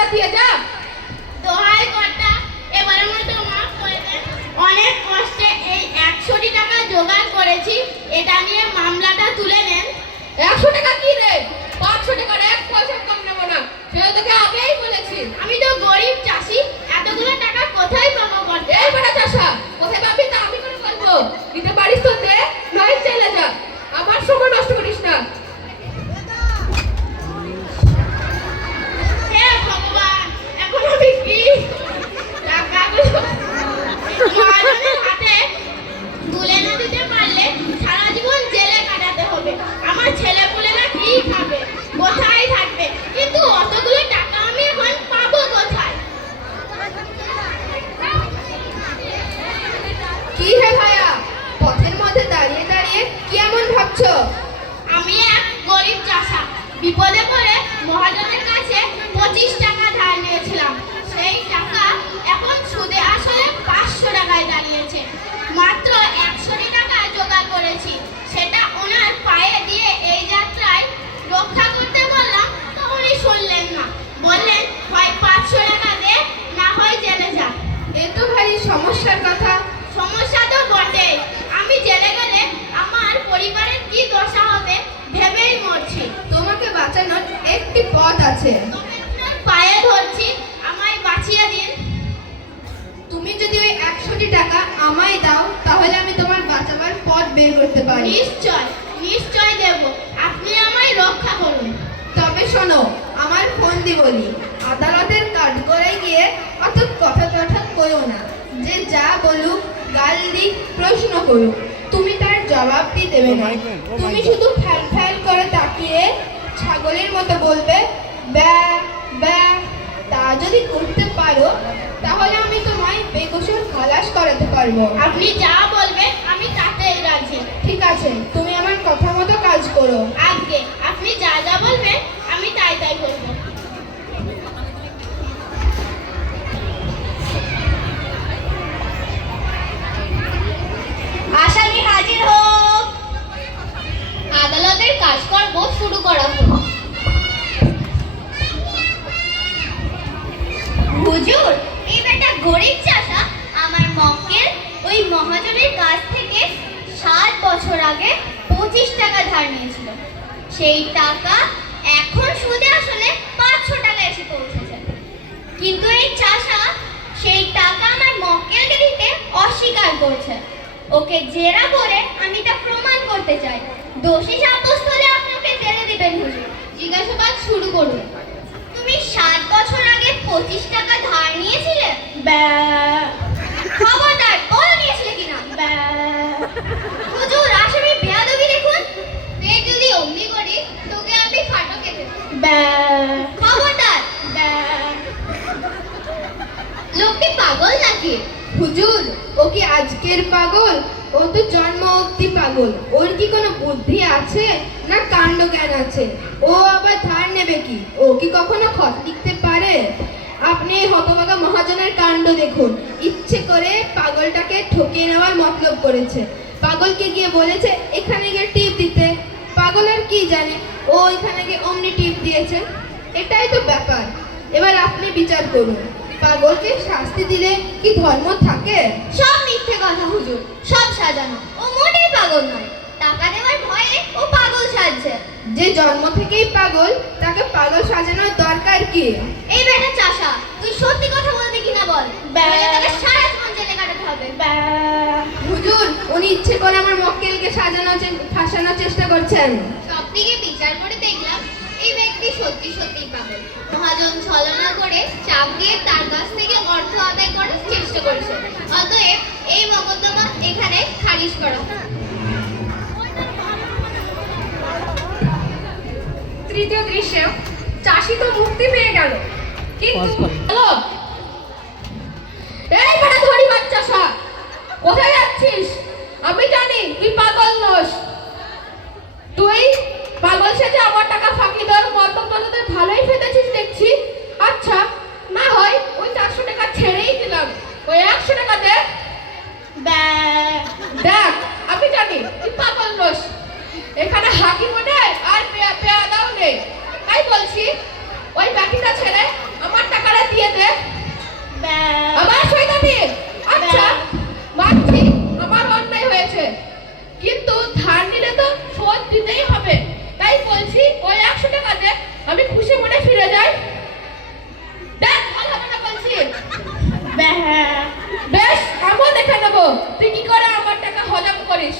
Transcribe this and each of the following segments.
টাকাটা দিয়ে যা। দোহাই কর্তা, এবারের মতো মাফ করে দেন। অনেক কষ্টে এই 100 টাকা জোগাড় করেছি, এটা নিয়ে মামলাটা তুলে নেন। 100 টাকা কি রে? 500 টাকার 1 পয়সা কম নেব না, সেটা তোকে আগেই বলেছি। আমি তো গরিব চাষি, এতগুলো টাকা কোথায় পাবো কর্তা? এই বেটা চাষা, কোথায় পাবি তা আমি করে বলবো। দিতে পারিস তো দে, নয় চলে যা। আমার সময় নষ্ট করিস না। হে ভগবান, এখন আমি কি টাকাগুলো মহাজনের হাতে তুলে না দিতে পারলে সারা জীবন জেলে কাটাতে হবে। আমার ছেলেপুলেরা কি খাবে, কোথায় থাকবে? কিন্তু অতগুলো টাকা আমি এখন পাবো কোথায়? কি হে ভাইয়া, পথের মধ্যে দাঁড়িয়ে দাঁড়িয়ে কি এমন ভাবছো? আমি এক গরিব চাষা, বিপদে পড়ে মহাজনের কাছে 25 টাকা ধার নিয়েছিলাম। সেই টাকা এখন সুদে আসলে 500 টাকায় দাঁড়িয়েছে। মাত্র 100 টাকা জোগাড় করেছি, সেটা ওনার পায়ে দিয়ে এই যাত্রায় রক্ষা করতে বললাম, তো উনি শুনলেন না। বললেন হয় 500 টাকা দে, না হয় জেলে যা। এ তো ভাই সমস্যার কথা। সমস্যা তো বটেই, আমি জেলে গেলে আমার পরিবারের কি দশা হবে ভেবেই মরছি। তোমাকে বাঁচানোর একটি পথ আছে। তবে আপনার পায়ে ধরছি, আমায় বাঁচিয়ে দিন। তুমি যদি ওই 100 টাকা আমায় দাও, তাহলে আমি তোমার বাঁচাবার পথ বের করতে পারি। নিশ্চয় নিশ্চয় দেব, আপনি আমায় রক্ষা করুন। তবে শোনো, আমার ফোন দি বলি, আদালতের কাজ করে গিয়ে অত কথা টথা কইও না। যে যা বলুক, গাল দিক, প্রশ্ন করুক, তুমি তার জবাবটি দেবে না। তুমি শুধু ফ্যাল ফ্যাল করে তাকিয়ে ছাগলের মতো বলবে ব্যা ব্যা। তা যদি করতে পারো, তাহলে আমি তোমায় বেকসুর খালাস করাতে পারবো। আপনি যা বলবেন আমি তাতেই রাজি। ঠিক আছে, তুমি আমার কথা মতো কাজ করো। আগে আপনি যা যা বলবেন আমি তাই তাই করব। আসামি হাজির হোক। আদালতের কাজকর্ম শুরু করা হোক। হুজুর, এই বেটা গরিব চাষা আমার মক্কেল ওই মহাজনের কাছ থেকে 7 বছর আগে 25 টাকা ধার নিয়েছিল। সেই টাকা এখন সুদে আসলে 500 টাকা এসে পৌঁছেছে। কিন্তু এই চাষা সেই টাকা আমার মক্কেলকে দিতে অস্বীকার করছে। ওকে জেরা করে আমি তা প্রমাণ করতে চাই। দোষী সাব্যস্ত হলে আপনাকে জেলে দিবেন হুজুর। জিজ্ঞাসাবাদ শুরু করুন। তুমি 7 বছর আগে 25 টাকা ধার নিয়েছিলে? খবরদার, বলো নিয়েছিলে কিনা? হুজুর, আসামি বেয়াদবি দেখুন। তুই যদি অমনি করি তোকে আমি ফাটকে দেব। খবরদার। লোকটি পাগল নাকি? হুজুর, ও কি আজকের পাগল? ও তো জন্ম অবধি পাগল। ওর কি কোনো বুদ্ধি আছে না কাণ্ড জ্ঞান আছে? ও আবার ধার নেবে কি? ও কি কখনো খত লিখতে পারে? আপনি হতভাগা মহাজনের কাণ্ড দেখুন। ইচ্ছে করে পাগলটাকে ঠকিয়ে নেওয়ার মতলব করেছে। পাগলকে গিয়ে বলেছে এখানে গিয়ে টিপ দিতে। পাগল আর কি জানে, ও এখানে গিয়ে অমনি টিপ দিয়েছে। এটাই তো ব্যাপার। এবার আপনি বিচার করুন, পাগলকে শাস্তি দিলে কি ধর্ম থাকে? সব মিথ্যে কথা হুজুর, সব সাজানো। ও মোটেই পাগল নয়। টাকা দেওয়ার ভয়ে ও পাগল সাজছে। যে জন্ম থেকেই পাগল, তাকে পাগল সাজানোর দরকার কি? এই বেটা চাষা, তুই সত্যি কথা বলবি কিনা বল, নইলে তোকে সারা জীবন জেলে কাটাতে হবে। হুজুর, উনি ইচ্ছে করে আমার মক্কেলকে ফাঁসানোর চেষ্টা করছেন। সব দিকে বিচার করে দেখলাম এই ব্যক্তি সত্যি সত্যি পাগল। মহাজন ছলনা করে চাপ দিয়ে তার কাছ থেকে অর্থ আদায় করার চেষ্টা করেছে। অতএব এই মোকদ্দমা এখানে খারিজ করা। তৃতীয় দৃশ্যে চাষি তো মুক্তি পেয়ে গেল, কিন্তু এই বেটা ধরি বাচ্চাসা, কোথায় যাচ্ছিস? আমি জানি তুই পাগল নস। তুই পাগল সেজে আমার টাকা ফাঁকি দেওয়ার মন্তব্য তোদের ভালোই ফেলেছিস দেখছি। আচ্ছা, না হয় ওই 400 টাকা ছেড়েই দিলাম, ওই 100 টাকা দে। দেখ, আমি জানি তুই পাগল নস। এখানে হাকিমও নেই আর পেয়াদাও নেই, তাই বলছি ওই বাকিটা ছেড়ে আমার টাকাটা দিয়ে দে। ব্যা- আবার শয়তানি। আচ্ছা মানছি আমার অন্যায় হয়েছে, কিন্তু ধার নিলে তো শোধ দিতেই হবে। তাই বলছি ওই 100 টাকা দে, আমি খুশি মনে ফিরে যাই। দেখ ভালো হবে না বলছি। ব্যা- বেশ, আমিও দেখে নেবো তুই কি করে আমার টাকা হজম করিস।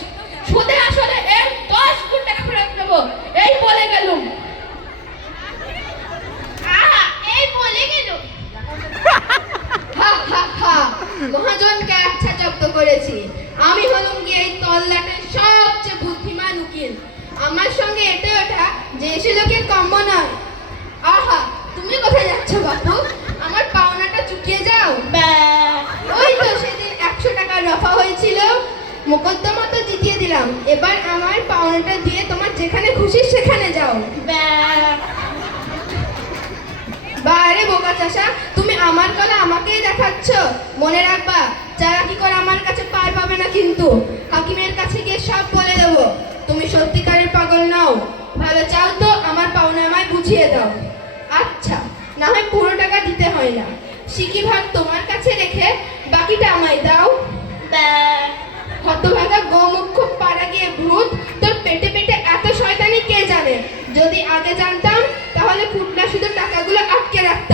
সুদে আসলে এর 10 গুণ টাকা ফেরত দেবো, এই বলে গেলুম। আহা, এই বলে গেল। হা হা হা, মহাজনকে আচ্ছা জব্দ করেছি। আমি হলাম গিয়ে এই তল্লাটের সবচেয়ে বুদ্ধিমান উকিল। আমার সঙ্গে এটা ওঠা যে সে লোকের কম্য নয়। আহা, তুমি কোথায় যাচ্ছ বাপু? আমার পাওনাটা চুকিয়ে যাও। ব্যা- ওই তো সেদিন 100 টাকা রফা হয়েছিল, মোকদ্দমা তো জিতিয়ে দিলাম। এবার আমার পাওনাটা দিয়ে তোমার যেখানে খুশি সেখানে যাও। ব্যা- বারে বোকা চাষা, তুমি আমার গলা আমাকেই দেখাচ্ছ। মনে রাখবা, যারা কি করে আমার কাছে পার পাবে না কিন্তু। হাকিমের কাছে গিয়ে সব বলে দেবো। তুমি সত্যিকারের পাগল নাও। ভালো চাও তো আমার পাওনা আমায় বুঝিয়ে দাও। আচ্ছা, না হয় পুরো টাকা দিতে হয় না, সিকি ভাগ তোমার কাছে রেখে বাকিটা আমায় দাও। ব্যা- হতভাগা গোমুখ পাড়া গিয়ে ভূত, তোর পেটে পেটে এত শয়তানি কে জানে। যদি আগে জানতাম তাহলে ফুটনা শুধু টাকাগুলো আটকে রাখতাম।